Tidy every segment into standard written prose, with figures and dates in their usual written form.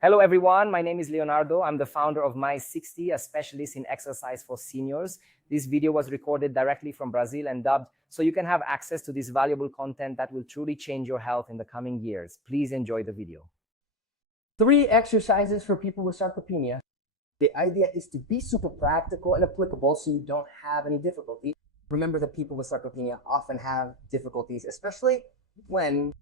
Hello everyone, my name is Leonardo. I'm the founder of My 60, a specialist in exercise for seniors. This video was recorded directly from Brazil and dubbed so you can have access to this valuable content that will truly change your health in the coming years. Please enjoy the video. 3 exercises for people with sarcopenia. The idea is to be super practical and applicable so you don't have any difficulty. Remember that people with sarcopenia often have difficulties, especially when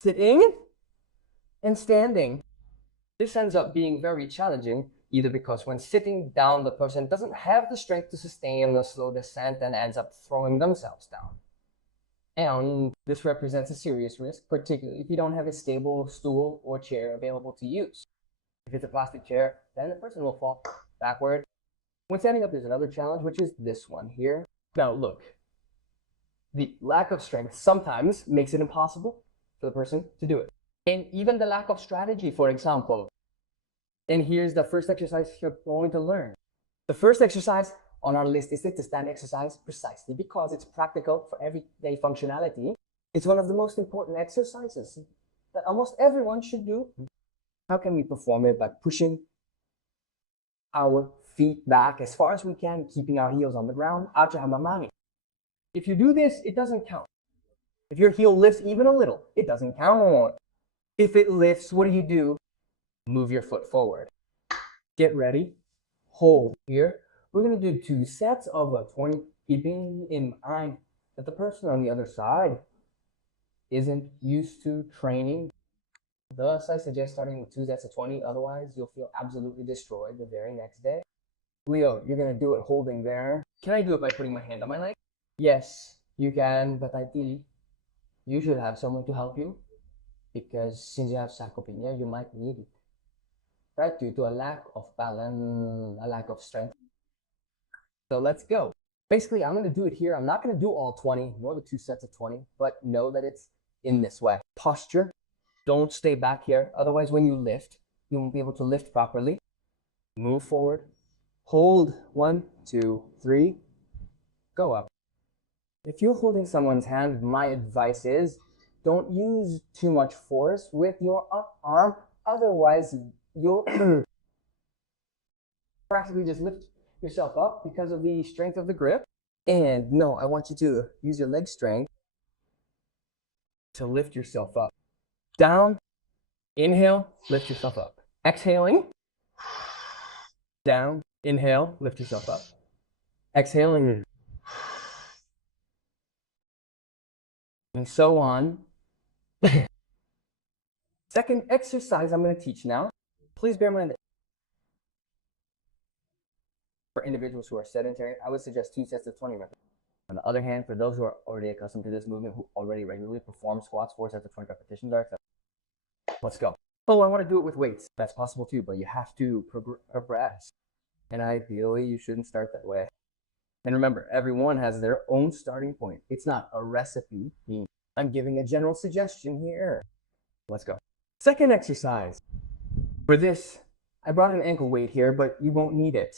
sitting and standing. This ends up being very challenging, either because when sitting down, the person doesn't have the strength to sustain the slow descent and ends up throwing themselves down. And this represents a serious risk, particularly if you don't have a stable stool or chair available to use. If it's a plastic chair, then the person will fall backward. When standing up, there's another challenge, which is this one here. Now look, the lack of strength sometimes makes it impossible for the person to do it. And even the lack of strategy, for example. And here's the first exercise you're going to learn. The first exercise on our list is the stand exercise, precisely because it's practical for everyday functionality. It's one of the most important exercises that almost everyone should do. How can we perform it? By pushing our feet back as far as we can, keeping our heels on the ground. If you do this, it doesn't count. If your heel lifts even a little, it doesn't count. If it lifts, what do? Move your foot forward. Get ready. Hold here. We're going to do 2 sets of 20, keeping in mind that the person on the other side isn't used to training. Thus, I suggest starting with 2 sets of 20. Otherwise, you'll feel absolutely destroyed the very next day. Leo, you're going to do it holding there. Can I do it by putting my hand on my leg? Yes, you can, but ideally, you should have someone to help you. Because since you have sarcopenia, you might need it, right? Due to a lack of balance, a lack of strength. So let's go. Basically, I'm going to do it here. I'm not going to do all 20, nor the 2 sets of 20, but know that it's in this way. Posture. Don't stay back here. Otherwise, when you lift, you won't be able to lift properly. Move forward. Hold. 1, 2, 3. Go up. If you're holding someone's hand, my advice is don't use too much force with your arm. Otherwise, you'll practically just lift yourself up because of the strength of the grip. And no, I want you to use your leg strength to lift yourself up. Down, inhale, lift yourself up. Exhaling, down, inhale, lift yourself up. Exhaling, and so on. Second exercise I'm going to teach now. Please bear in mind that for individuals who are sedentary, I would suggest 2 sets of 20 reps. On the other hand, for those who are already accustomed to this movement, who already regularly perform squats, 4 sets of 20 repetitions are acceptable. Let's go. Oh, I want to do it with weights. That's possible too, but you have to progress. And ideally, you shouldn't start that way. And remember, everyone has their own starting point. It's not a recipe. I'm giving a general suggestion here. Let's go. Second exercise. For this, I brought an ankle weight here, but you won't need it.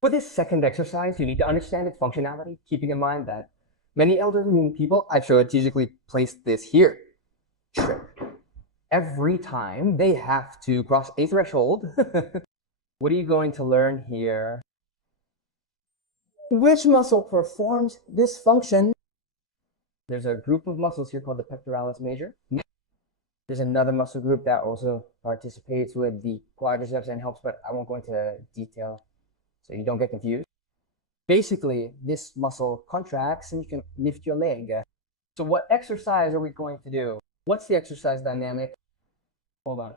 For this second exercise, you need to understand its functionality, keeping in mind that many elderly people, I've strategically placed this here. Every time they have to cross a threshold, what are you going to learn here? Which muscle performs this function? There's a group of muscles here called the pectoralis major. There's another muscle group that also participates with the quadriceps and helps, but I won't go into detail so you don't get confused. Basically, this muscle contracts and you can lift your leg. So what exercise are we going to do? What's the exercise dynamic? Hold on.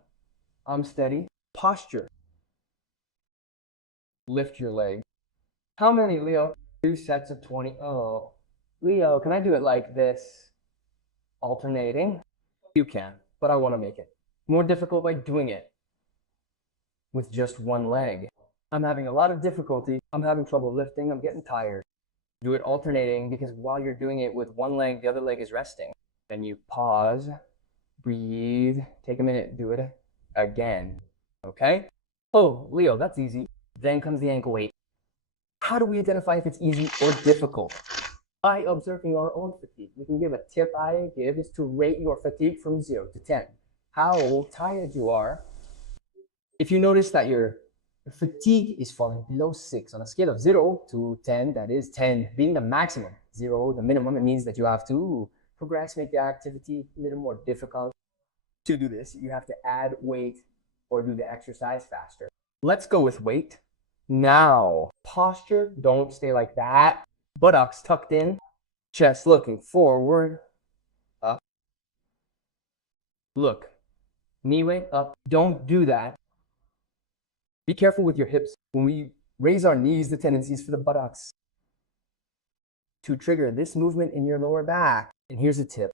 I'm steady. Posture. Lift your leg. How many, Leo? 2 sets of 20. Oh, Leo, can I do it like this? Alternating? You can, but I want to make it more difficult by doing it with just one leg. I'm having a lot of difficulty. I'm having trouble lifting. I'm getting tired. Do it alternating because while you're doing it with one leg, the other leg is resting. Then you pause, breathe, take a minute, do it again. Okay? Oh, Leo, that's easy. Then comes the ankle weight. How do we identify if it's easy or difficult? By observing our own fatigue. We can give a tip I give is to rate your fatigue from 0 to 10. how tired you are. If you notice that your fatigue is falling below 6 on a scale of 0 to 10, that is 10 being the maximum, 0 the minimum, it means that you have to progress, make the activity a little more difficult. To do this, you have to add weight or do the exercise faster. Let's go with weight. Now, posture, don't stay like that. Buttocks tucked in, chest looking forward, up. Look, knee weight up. Don't do that. Be careful with your hips. When we raise our knees, the tendency is for the buttocks to trigger this movement in your lower back. And here's a tip.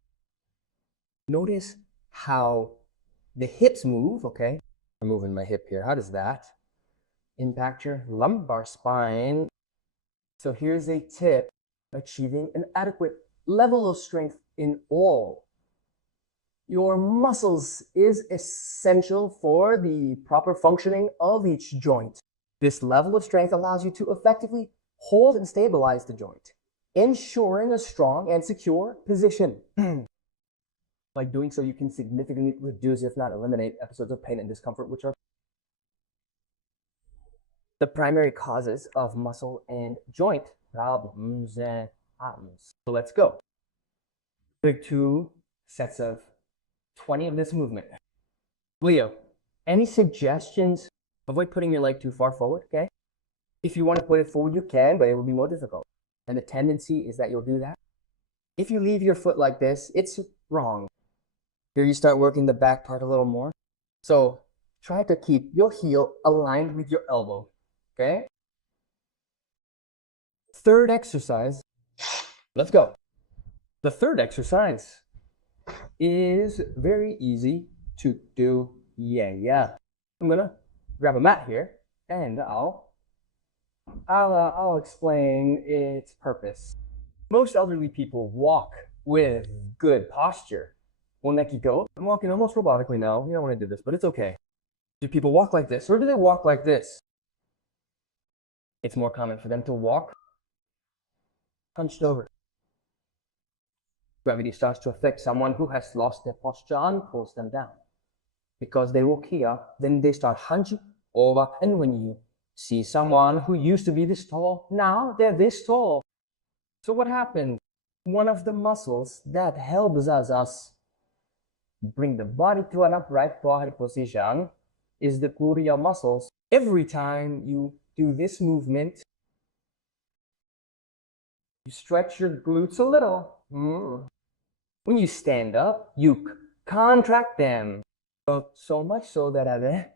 Notice how the hips move, okay? I'm moving my hip here. How does that impact your lumbar spine? So here's a tip. Achieving an adequate level of strength in all your muscles is essential for the proper functioning of each joint. This level of strength allows you to effectively hold and stabilize the joint, ensuring a strong and secure position. By doing so, you can significantly reduce, if not eliminate, episodes of pain and discomfort, which are the primary causes of muscle and joint problems. So let's go. Take 2 sets of 20 of this movement. Leo, any suggestions? Avoid putting your leg too far forward, okay? If you want to put it forward, you can, but it will be more difficult. And the tendency is that you'll do that. If you leave your foot like this, it's wrong. Here you start working the back part a little more. So try to keep your heel aligned with your elbow, okay? Third exercise. Let's go. The third exercise is very easy to do. Yeah. I'm gonna grab a mat here and I'll explain its purpose. Most elderly people walk with good posture. I'm walking almost robotically now. You don't want to do this, but it's okay. Do people walk like this or do they walk like this? It's more common for them to walk hunched over. Gravity starts to affect someone who has lost their posture and pulls them down. Because they walk here, then they start hunching over. And when you see someone who used to be this tall, now they're this tall. So what happened? One of the muscles that helps us bring the body to an upright body position is the gluteal muscles. Every time you do this movement, you stretch your glutes a little. When you stand up, you contract them. So much so that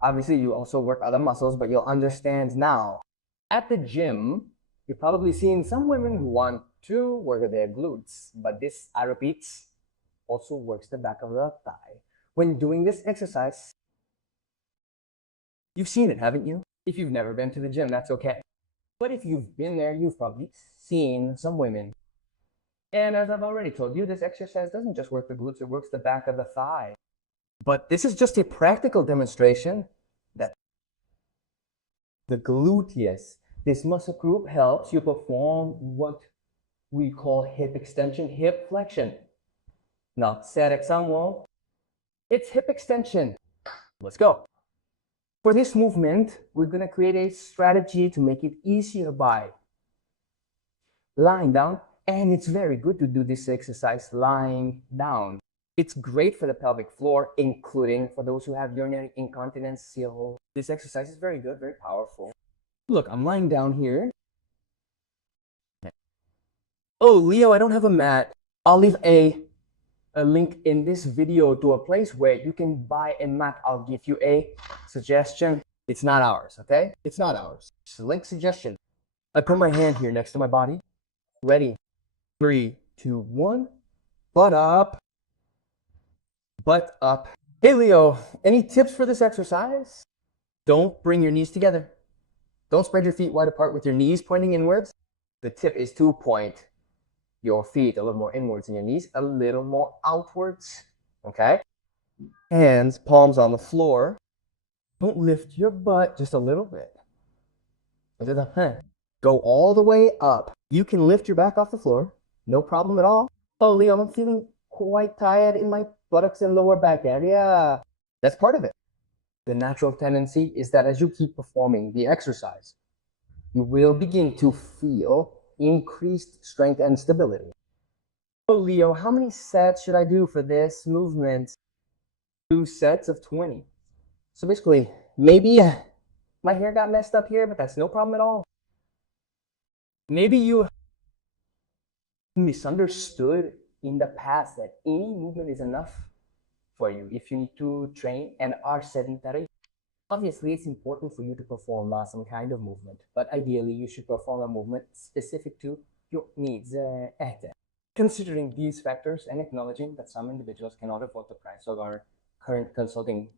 obviously you also work other muscles, but you'll understand now. At the gym, you're probably seeing some women who want to work their glutes, but this, I repeat, also works the back of the thigh. When doing this exercise, you've seen it, haven't you? If you've never been to the gym, that's okay. But if you've been there, you've probably seen some women. And as I've already told you, this exercise doesn't just work the glutes, it works the back of the thigh. But this is just a practical demonstration that the gluteus, this muscle group, helps you perform what we call hip extension, hip flexion. Not set example, it's hip extension. Let's go. For this movement, we're going to create a strategy to make it easier by lying down. And it's very good to do this exercise lying down. It's great for the pelvic floor, including for those who have urinary incontinence. So this exercise is very good, very powerful. Look, I'm lying down here. Oh, Leo, I don't have a mat. I'll leave a link in this video to a place where you can buy a mat. I'll give you a suggestion. It's not ours, okay? It's not ours. It's a link suggestion. I put my hand here next to my body. Ready. 3, 2, 1. Butt up. Butt up. Hey, Leo, any tips for this exercise? Don't bring your knees together. Don't spread your feet wide apart with your knees pointing inwards. The tip is to point your feet a little more inwards and your knees a little more outwards. Okay? Hands, palms on the floor. Don't lift your butt just a little bit. Go all the way up. You can lift your back off the floor. No problem at all. Oh, Leo, I'm feeling quite tired in my buttocks and lower back area, that's part of it. The natural tendency is that as you keep performing the exercise, you will begin to feel increased strength and stability. So Leo, how many sets should I do for this movement? 2 sets of 20. So basically, maybe my hair got messed up here, but that's no problem at all. Maybe you misunderstood in the past that any movement is enough for you if you need to train and are sedentary. Obviously, it's important for you to perform some kind of movement, but ideally, you should perform a movement specific to your needs. Considering these factors and acknowledging that some individuals cannot afford the price of our current consulting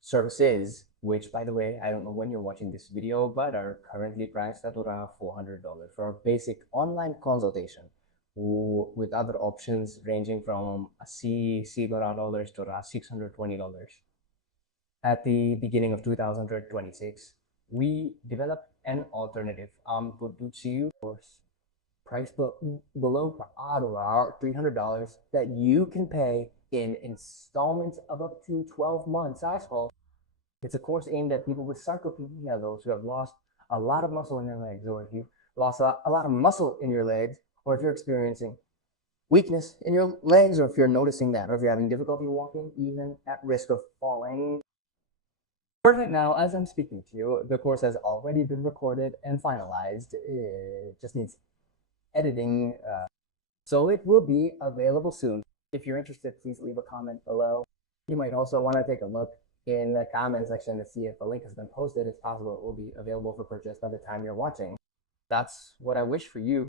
services, which, by the way, I don't know when you're watching this video, but are currently priced at around $400 for a basic online consultation, with other options ranging from $60 to around $620. At the beginning of 2026, we developed an alternative to you course priced below per hour, $300 that you can pay in installments of up to 12 months. It's a course aimed at people with sarcopenia, those who have lost a lot of muscle in their legs, or if you've lost a lot of muscle in your legs, or if you're experiencing weakness in your legs, or if you're noticing that, or if you're having difficulty walking, even at risk of falling. Right now, as I'm speaking to you, the course has already been recorded and finalized. It just needs editing, so it will be available soon. If you're interested, please leave a comment below. You might also want to take a look in the comment section to see if a link has been posted. It's possible it will be available for purchase by the time you're watching. That's what I wish for you.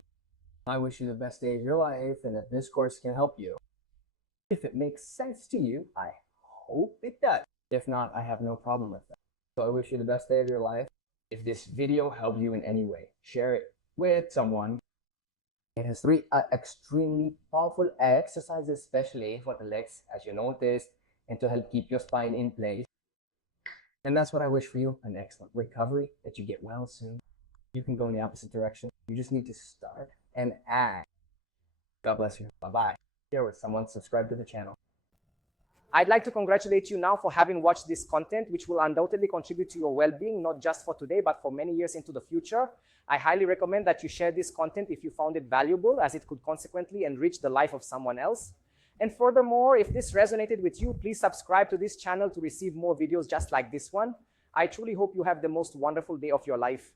I wish you the best day of your life and that this course can help you. If it makes sense to you, I hope it does. If not, I have no problem with that. So I wish you the best day of your life. If this video helped you in any way, share it with someone. It has 3 extremely powerful exercises, especially for the legs, as you noticed, and to help keep your spine in place. And that's what I wish for you, an excellent recovery, that you get well soon. You can go in the opposite direction. You just need to start and act. God bless you. Bye-bye. Share with someone, subscribe to the channel. I'd like to congratulate you now for having watched this content, which will undoubtedly contribute to your well-being, not just for today, but for many years into the future. I highly recommend that you share this content if you found it valuable, as it could consequently enrich the life of someone else. And furthermore, if this resonated with you, please subscribe to this channel to receive more videos just like this one. I truly hope you have the most wonderful day of your life.